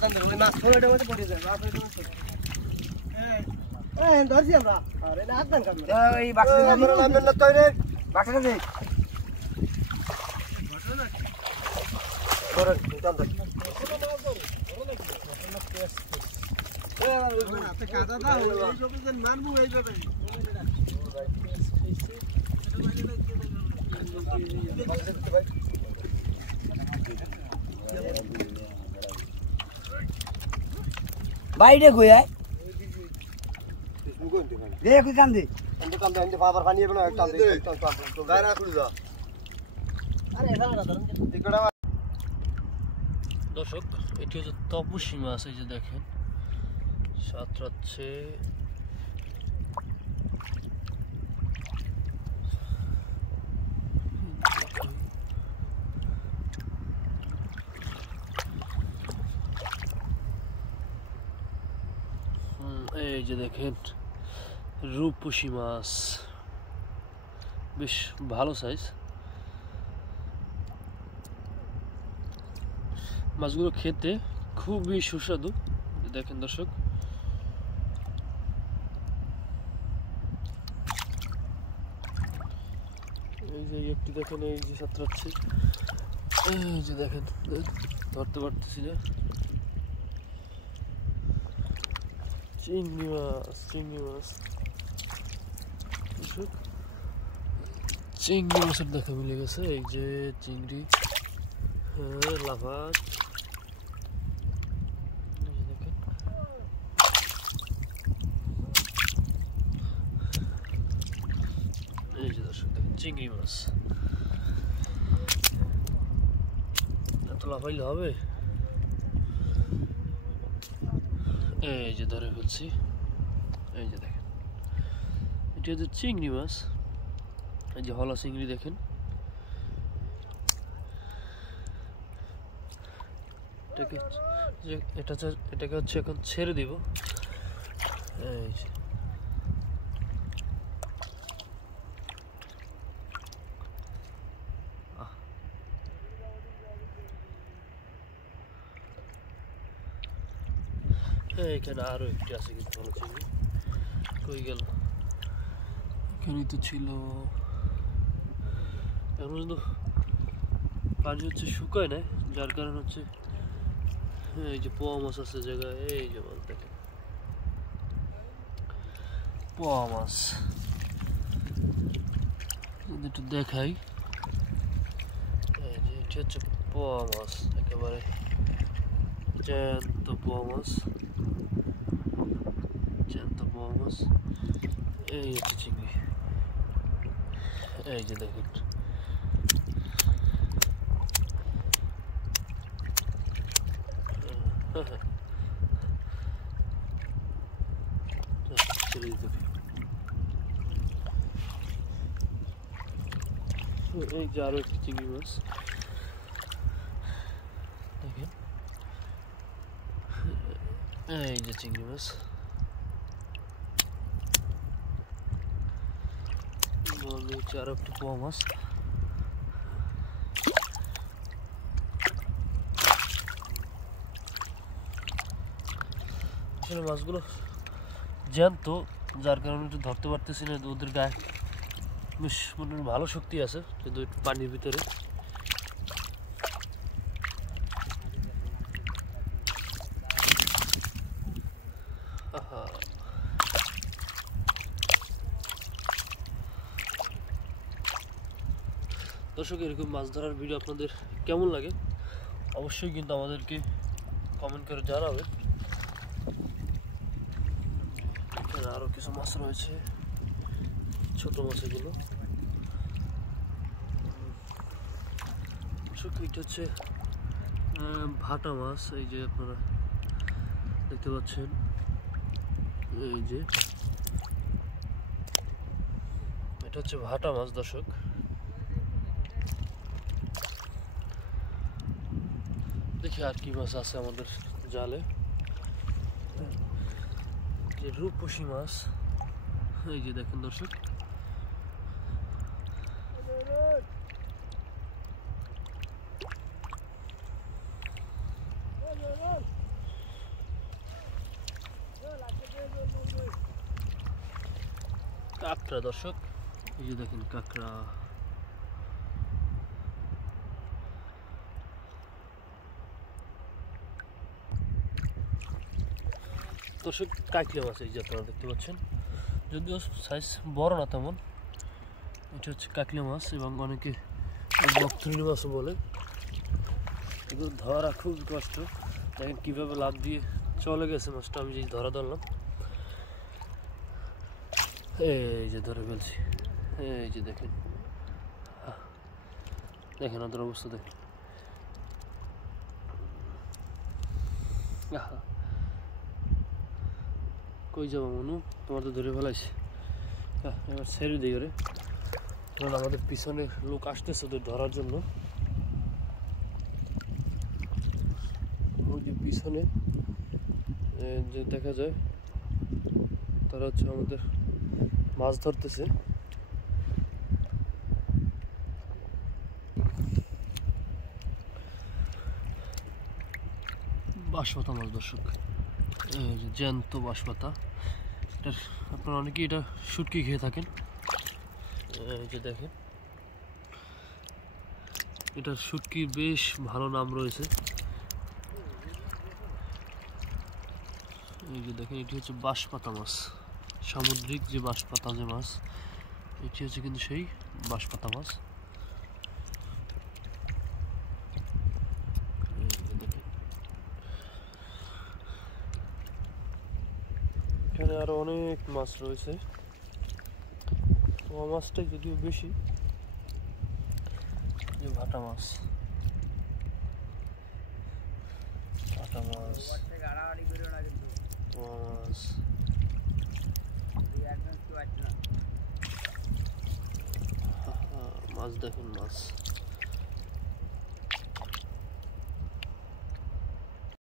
ওই মাছ ছোটটার মধ্যে পড়ে যায় মাছ ওইটা ছোট এই ধরছি আমরা আরে না আদান কাম এই বাক্সটা আমরা নামেন না তইরে বাক্সটা দে বড় টান দে হাতে কাদা দাও এই সব যে মানবো এই ব্যাপারে বাইরে কই আয় দে কই টান দে টান দে বাবার পানি হবে না টান দে টান গায়না খুলে যা আরে এটা না ধরুন টিকড়া দর্শক এটি হচ্ছে তপসী মাছ এই যে দেখেন সাঁতরাচ্ছে এই যে দেখেন রূপসী মাছ বেশ ভালো সাইজ মাছগুলো খেতে খুবই সুস্বাদু দেখেন দর্শক এই যে একটি দেখেন এই যে সাঁতরাচ্ছে এই যে দেখেন ধরতে পারতেছি না চিংড়ি মাছের দেখা মিলে গেছে এই যে চিংড়ি হ্যাঁ লাফাত দেখেন এই যে দর্শক দেখেন চিংড়ি মাছ এত লাফাইলে হবে এই যে ধরে ফেলছি এই যে দেখেন এটি হচ্ছে চিংড়ি মাছ এই যে হলা চিংড়ি দেখেন এটাকে হচ্ছে এখন ছেড়ে দিব এই যে এখানে আরো একটি আছে কিন্তু ভালো চিংড়ি কই গেল এখানেই তো ছিল এখন কিন্তু পানি হচ্ছে শুকায় না যার কারণ হচ্ছে এই যে পোয়া মাছ আছে জায়গায় এই যে মাছ দেখেন পোয়া মাছ একটু দেখাই এই যে এটি হচ্ছে পোয়া মাছ একেবারে জ্যান্ত পোয়া মাছ এই হচ্ছে চিংড়ি এই যে দেখেন ছেড়ে দিতে এই যে আরো একটি চিংড়ি মাছ দেখেন এই যে চিংড়ি মাছ আরো একটু পোয়া মাছ আসলে মাছগুলো জ্যান্ত যার কারণে একটু ধরতে পারতেছি না ওদের গায়ে বেশ মোটামুটি ভালো শক্তি আছে কিন্তু একটু পানির ভিতরে দর্শক এরকম মাছ ধরার ভিডিও আপনাদের কেমন লাগে অবশ্যই কিন্তু আমাদেরকে কমেন্ট করে জানাবেন এখানে আরো কিছু মাছ রয়েছে ছোট মাছ এগুলো এটা হচ্ছে ভাটা মাছ এই যে আপনারা দেখতে পাচ্ছেন এই যে এটা হচ্ছে ভাটা মাছ দর্শক দেখি আর কি মাছ আছে আমাদের জালে যে রূপসী মাছ এই যে দেখেন দর্শক কাঁকড়া দর্শক, এই যে দেখেন কাঁকড়া। দর্শক কাঁকড়া মাছ এই যে আপনারা দেখতে পাচ্ছেন, যদিও সাইজ বড় না তেমন। এটা হচ্ছে কাঁকড়া মাছ এবং অনেকে বকথুনি মাছও বলে। এগুলো ধরা খুব কষ্ট। দেখেন কীভাবে লাফ দিয়ে চলে গেছে মাছটা, আমি যে ধরা ধরলাম। এই যে ধরে ফেলছি, এই যে দেখেন দেখেন ওদের অবস্থা দেখেন। কই যাবো মনু, তোমার তো ধরে ফেলাইছে। এবার ছেড়ে দিই ওরে, কারণ আমাদের পিছনে লোক আসতেছে ওদের ধরার জন্য। ওই যে পিছনে যে দেখা যায় তারা হচ্ছে আমাদের মাছ ধরতেছে। বাঁশপাতা মাছ দর্শক, এই যে জ্যান্ত বাঁশপাতা। এটা আপনারা অনেকেই এটা শুটকি খেয়ে থাকেন। এই যে দেখেন, এটার শুটকি বেশ ভালো নাম রয়েছে। এই যে দেখেন, এটি হচ্ছে বাঁশপাতা মাছ, সামুদ্রিক যে বাঁশপাতা যে মাছ, এটি হচ্ছে কিন্তু সেই বাঁশপাতা মাছ। এখানে আরো অনেক মাছ রয়েছে, মাছটাই যদিও বেশি। যে ভাটা মাছ, ভাটা মাছ, মাছ, মাছ দেখুন মাছ।